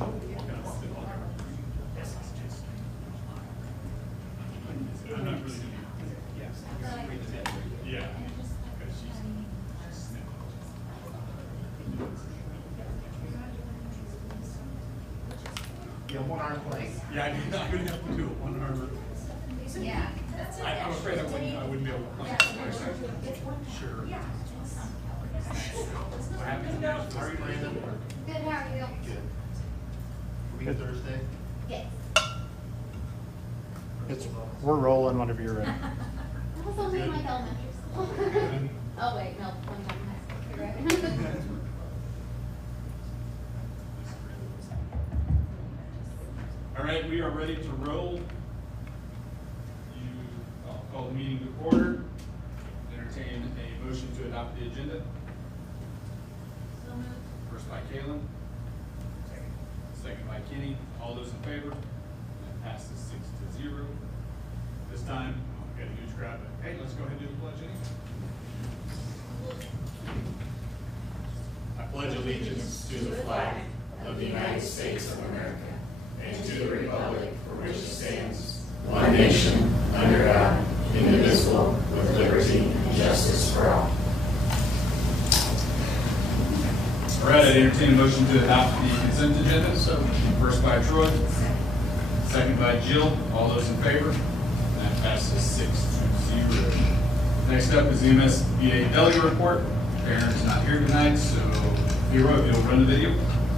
I'm not really yeah. Yeah, one arm plank. Yeah, I would have to do it one arm. Yeah, that's it. I'm afraid I wouldn't be able to plank. Sure. What happened? How are you, Brandon? Good, how are you? Good. Week Thursday? Yes. We're rolling whenever you're ready. That was only in like elementary school. Oh, wait, no, one time in high school. You're right. All right, we are ready to roll. I'll call the meeting to order. Entertain a motion to adopt the agenda. So moved. First by Kalen. Second by Kenny. All those in favor? That passes 6-0. This time, we've got a huge crowd, but hey, let's go ahead and do the pledge anyway. I pledge allegiance to the flag of the United States of America and to the republic for which it stands, one nation, under God, indivisible, with liberty and justice for all. All right, I entertain a motion to adopt the consent agenda. So, first by Troy, second by Jill. All those in favor? That passes 6-0. Next up is the MSBA delegate report. Aaron's not here tonight, so Hero, you'll run the video.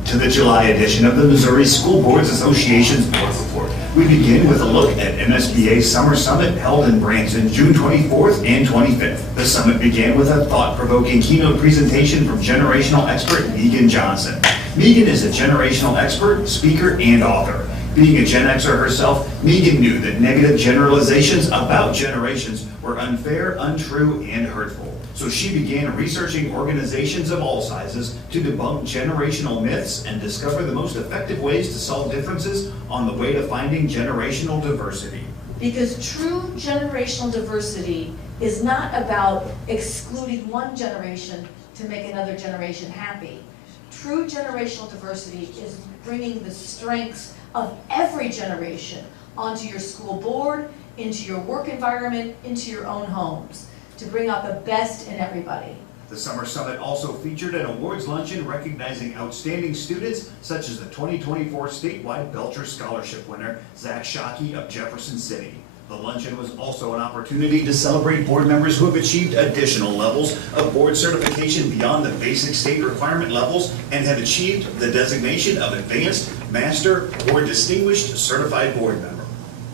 To the July edition of the Missouri School Boards Association's Board Report. We begin with a look at MSBA's Summer Summit held in Branson, June 24th and 25th. The summit began with a thought-provoking keynote presentation from generational expert Megan Johnson. Megan is a generational expert, speaker, and author. Being a Gen Xer herself, Megan knew that negative generalizations about generations were unfair, untrue, and hurtful. So she began researching organizations of all sizes to debunk generational myths and discover the most effective ways to solve differences on the way to finding generational diversity. Because true generational diversity is not about excluding one generation to make another generation happy. True generational diversity is bringing the strengths of every generation onto your school board, into your work environment, into your own homes, to bring out the best in everybody. The Summer Summit also featured an awards luncheon recognizing outstanding students such as the 2024 statewide Belcher Scholarship winner, Zach Shockey of Jefferson City. The luncheon was also an opportunity to celebrate board members who have achieved additional levels of board certification beyond the basic state requirement levels and have achieved the designation of Advanced, Master, or Distinguished Certified Board Member.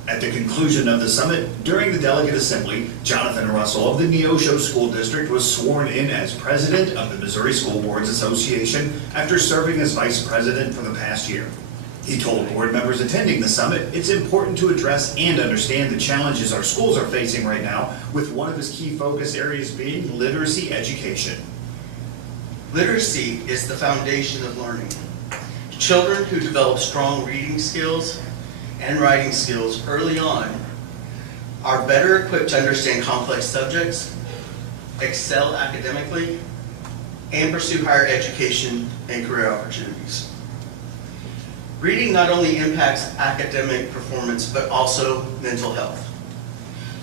At the conclusion of the summit, during the delegate assembly, Jonathan Russell of the Neosho School District was sworn in as president of the Missouri School Boards Association after serving as vice president for the past year. He told board members attending the summit it's important to address and understand the challenges our schools are facing right now, with one of his key focus areas being literacy education. Literacy is the foundation of learning. Children who develop strong reading skills and writing skills early on are better equipped to understand complex subjects, excel academically, and pursue higher education and career opportunities. Reading not only impacts academic performance, but also mental health.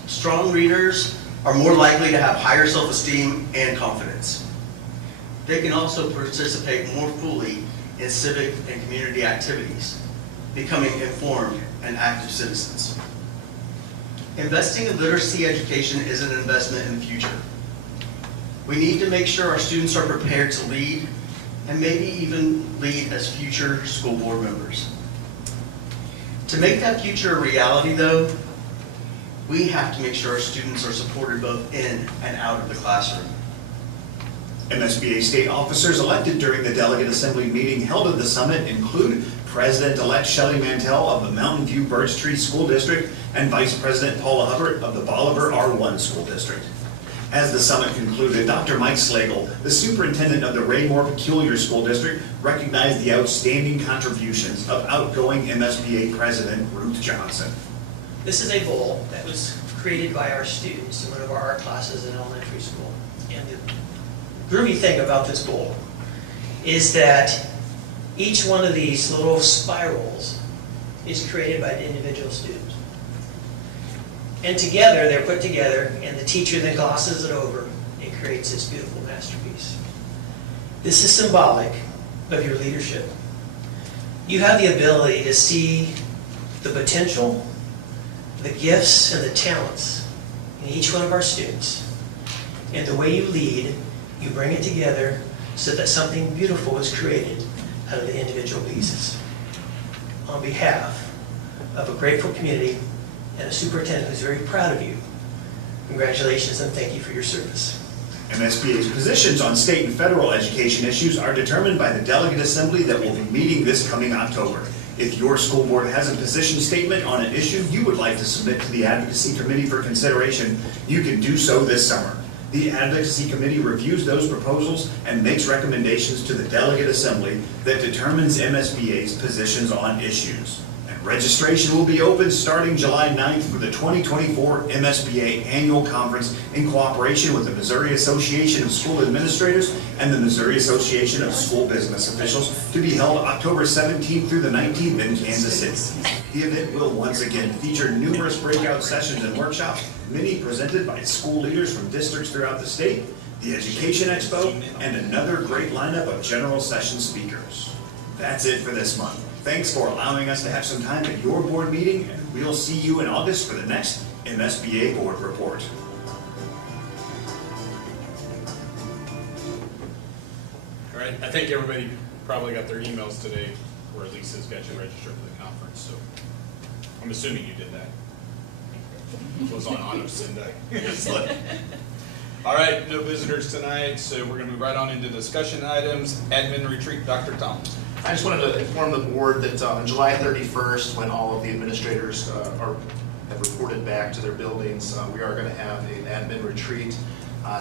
Strong readers are more likely to have higher self-esteem and confidence. They can also participate more fully in civic and community activities, becoming informed and active citizens. Investing in literacy education is an investment in the future. We need to make sure our students are prepared to lead and maybe even lead as future school board members. To make that future a reality though, we have to make sure our students are supported both in and out of the classroom. MSBA state officers elected during the delegate assembly meeting held at the summit include President-elect Shelley Mantell of the Mountain View Birch Tree School District and Vice President Paula Hubbard of the Bolivar R1 School District. As the summit concluded, Dr. Mike Slagle, the superintendent of the Raymore Peculiar School District, recognized the outstanding contributions of outgoing MSBA President Ruth Johnson. This is a goal that was created by our students in one of our art classes in elementary school. And the groovy thing about this goal is that Each one of these little spirals is created by the individual student. And together, they're put together, and the teacher then glosses it over and creates this beautiful masterpiece. This is symbolic of your leadership. You have the ability to see the potential, the gifts, and the talents in each one of our students. And the way you lead, you bring it together so that something beautiful is created out of the individual pieces. On behalf of a grateful community and a superintendent who's very proud of you, congratulations and thank you for your service. MSBA's positions on state and federal education issues are determined by the delegate assembly that will be meeting this coming October. If your school board has a position statement on an issue you would like to submit to the advocacy committee for consideration, you can do so this summer. The advocacy committee reviews those proposals and makes recommendations to the delegate assembly that determines MSBA's positions on issues. Registration will be open starting July 9th for the 2024 MSBA Annual Conference in cooperation with the Missouri Association of School Administrators and the Missouri Association of School Business Officials, to be held October 17th through the 19th in Kansas City. The event will once again feature numerous breakout sessions and workshops, many presented by school leaders from districts throughout the state, the Education Expo, and another great lineup of general session speakers. That's it for this month. Thanks for allowing us to have some time at your board meeting, and we'll see you in August for the next MSBA Board Report. All right, I think everybody probably got their emails today, or at least has got you registered for the conference, so I'm assuming you did that. It was on auto send. All right, no visitors tonight, so we're going to move right on into discussion items. Admin retreat, Dr. Thomas. I just wanted to inform the board that on July 31st, when all of the administrators have reported back to their buildings, we are going to have an admin retreat,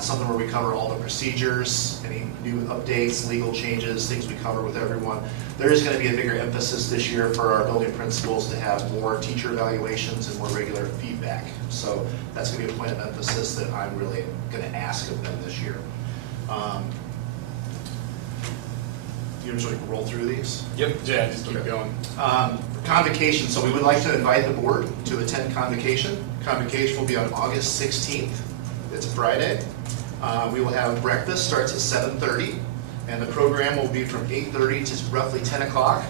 something where we cover all the procedures, any new updates, legal changes, things we cover with everyone. There is going to be a bigger emphasis this year for our building principals to have more teacher evaluations and more regular feedback. So that's going to be a point of emphasis that I'm really going to ask of them this year. Usually roll through these. Yep, yeah, just keep going. Convocation, so we would like to invite the board to attend convocation. Convocation will be on August 16th. It's a Friday. We will have breakfast, starts at 7:30, and the program will be from 8:30 to roughly 10 o'clock.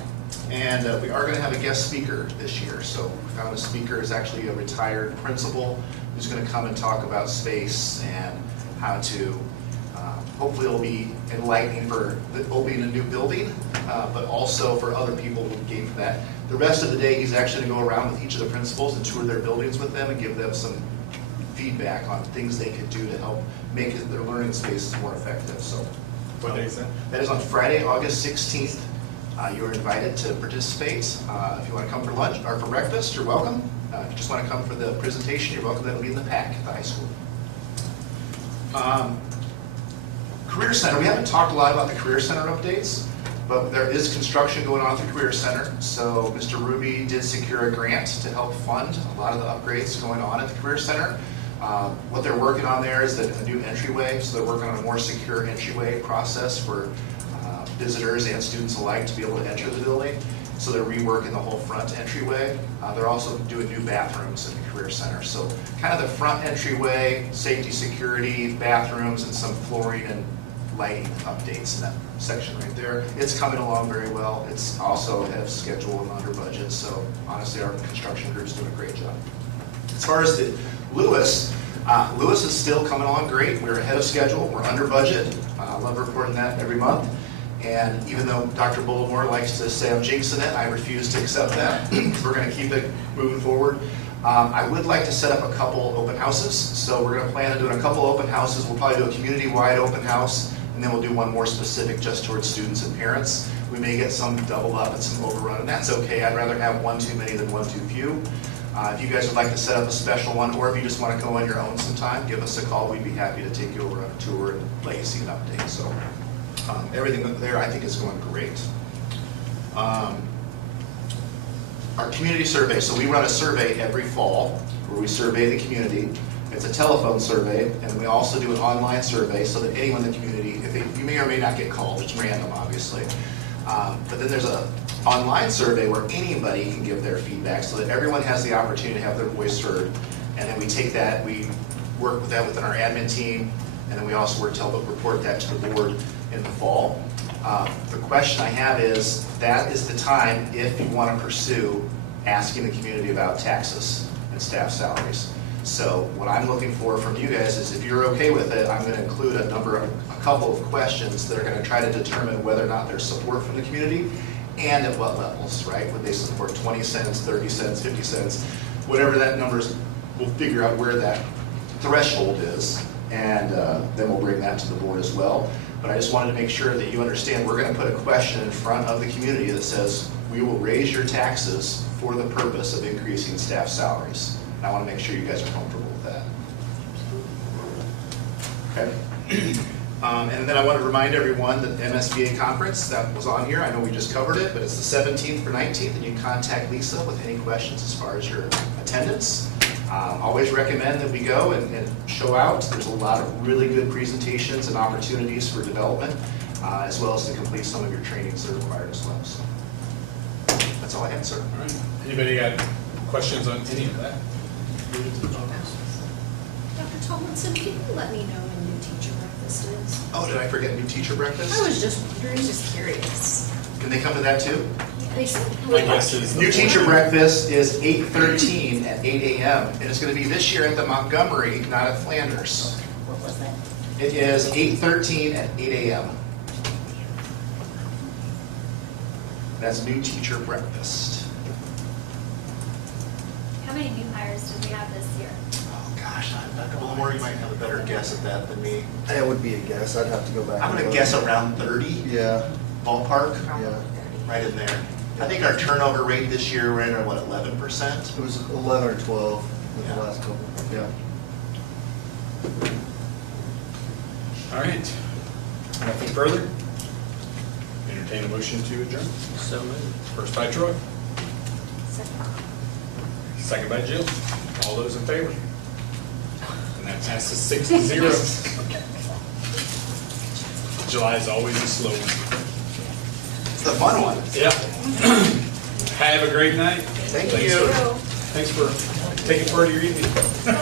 And we are going to have a guest speaker this year. So we found a speaker is actually a retired principal who's going to come and talk about space and how to hopefully it'll be enlightening for opening a new building, but also for other people who gain from that. The rest of the day, he's actually going to go around with each of the principals and tour their buildings with them and give them some feedback on things they could do to help make their learning spaces more effective. So, What day is that? That is on Friday, August 16th. You're invited to participate. If you want to come for lunch or for breakfast, you're welcome. If you just want to come for the presentation, you're welcome. That'll be in the pack at the high school. Career Center, we haven't talked a lot about the Career Center updates, but there is construction going on at the Career Center. So Mr. Ruby did secure a grant to help fund a lot of the upgrades going on at the Career Center. What they're working on there is a new entryway, so they're working on a more secure entryway process for visitors and students alike to be able to enter the building. So they're reworking the whole front entryway. They're also doing new bathrooms in the Career Center. So kind of the front entryway, safety, security, bathrooms, and some flooring and lighting updates in that section right there. It's coming along very well. It's also ahead of schedule and under budget. So honestly, our construction group's doing a great job. As far as the Lewis is still coming along great. We're ahead of schedule. We're under budget. I love reporting that every month. And even though Dr. Bullimore likes to say I'm jinxing it, I refuse to accept that. We're going to keep it moving forward. I would like to set up a couple open houses. So we're going to plan on doing a couple open houses. We'll probably do a community-wide open house, and then we'll do one more specific just towards students and parents. We may get some double up and some overrun, and that's okay. I'd rather have one too many than one too few. If you guys would like to set up a special one, or if you just want to go on your own sometime, give us a call. We'd be happy to take you over on a tour and let you see an update. So everything there I think is going great. Our community survey. So we run a survey every fall where we survey the community. It's a telephone survey, and we also do an online survey so that anyone in the community, you may or may not get called, it's random obviously, But then there's a online survey where anybody can give their feedback so that everyone has the opportunity to have their voice heard. And then we take that, we work with that within our admin team, and then we also work to help report that to the board in the fall. The question I have is, that is the time if you want to pursue asking the community about taxes and staff salaries. So what I'm looking for from you guys is, if you're okay with it, I'm going to include a couple of questions that are going to try to determine whether or not there's support from the community and at what levels, right? Would they support 20 cents, 30 cents, 50 cents, whatever that number is, we'll figure out where that threshold is, and then we'll bring that to the board as well. But I just wanted to make sure that you understand we're going to put a question in front of the community that says, we will raise your taxes for the purpose of increasing staff salaries. And I want to make sure you guys are comfortable with that. Okay. And then I want to remind everyone that the MSBA conference, that was on here. I know we just covered it, but it's the 17th for 19th, and you can contact Lisa with any questions as far as your attendance. Always recommend that we go and show out. There's a lot of really good presentations and opportunities for development, as well as to complete some of your trainings that are required as well. So that's all I had, sir. All right. Anybody got questions on any of that? Dr. Tomlinson, can you let me know when new teacher breakfast is? Oh, did I forget new teacher breakfast? I was just wondering, just curious. Can they come to that too? They said. My guess is New teacher breakfast is 8:13 at 8 a.m. and it's going to be this year at the Montgomery, not at Flanders. What was that? It is 8:13 at 8 a.m. That's new teacher breakfast. How many new hires did we have this year? Oh gosh, Dr. Wilmore, you might have a better guess at that than me. That would be a guess. I'd have to go back. I'm and going to look. guess around 30 Yeah, ballpark, yeah. right in there. I think our turnover rate this year, we're in at what, 11%? It was 11 or 12 with Yeah. the last couple. Yeah. all right. Nothing further? Entertain a motion to adjourn. So moved. First by Troy, second by Jill. All those in favor? And that passes 6-0. July is always a slow one. It's the fun one. Yeah. Have a great night. Thank Thanks you. Thanks for taking part of your evening. Oh, we're